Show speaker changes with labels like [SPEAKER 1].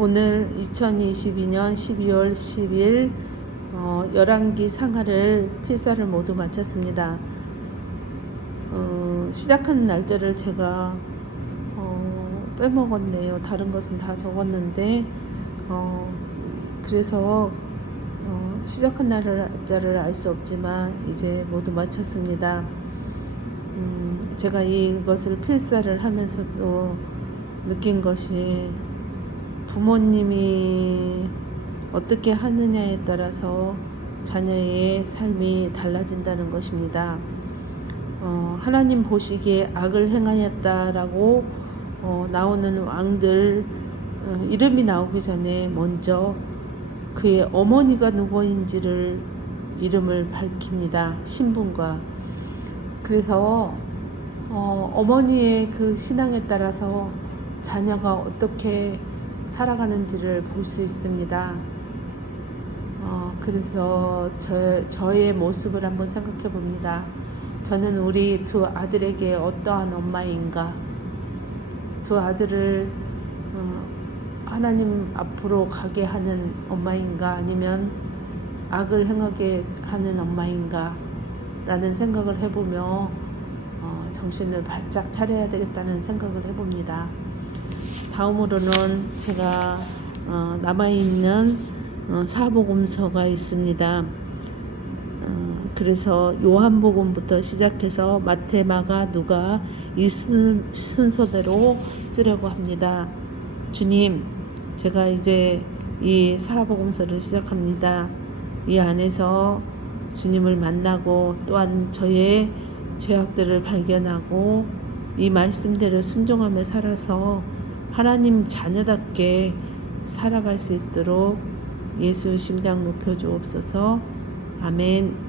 [SPEAKER 1] 오늘 2022년 12월 10일 어, 11기 상하를 필사를 모두 마쳤습니다. 어, 시작하는 날짜를 제가 어, 빼먹었네요. 다른 것은 다 적었는데 어, 그래서 어, 시작한 날짜를 알 수 없지만 이제 모두 마쳤습니다. 음, 제가 이것을 필사를 하면서도 느낀 것이 부모님이 어떻게 하느냐에 따라서 자녀의 삶이 달라진다는 것입니다. 어, 하나님 보시기에 악을 행하였다라고 어, 나오는 왕들 어, 이름이 나오기 전에 먼저 그의 어머니가 누구인지를 이름을 밝힙니다. 신분과 그래서 어, 어머니의 그 신앙에 따라서 자녀가 어떻게 살아가는지를 볼 수 있습니다. 어, 그래서 저, 저의 모습을 한번 생각해 봅니다. 저는 우리 두 아들에게 어떠한 엄마인가? 두 아들을 어, 하나님 앞으로 가게 하는 엄마인가? 아니면 악을 행하게 하는 엄마인가? 라는 생각을 해보며 어, 정신을 바짝 차려야 되겠다는 생각을 해봅니다. 다음으로는 제가 어, 남아있는 어, 사복음서가 있습니다. 어, 그래서 요한복음부터 시작해서 마태, 마가, 누가 이 순, 순서대로 쓰려고 합니다. 주님, 제가 이제 이 사복음서를 시작합니다. 이 안에서 주님을 만나고 또한 저의 죄악들을 발견하고 이 말씀대로 순종하며 살아서 하나님 자녀답게 살아갈 수 있도록 예수 심장 높여 주옵소서. 아멘.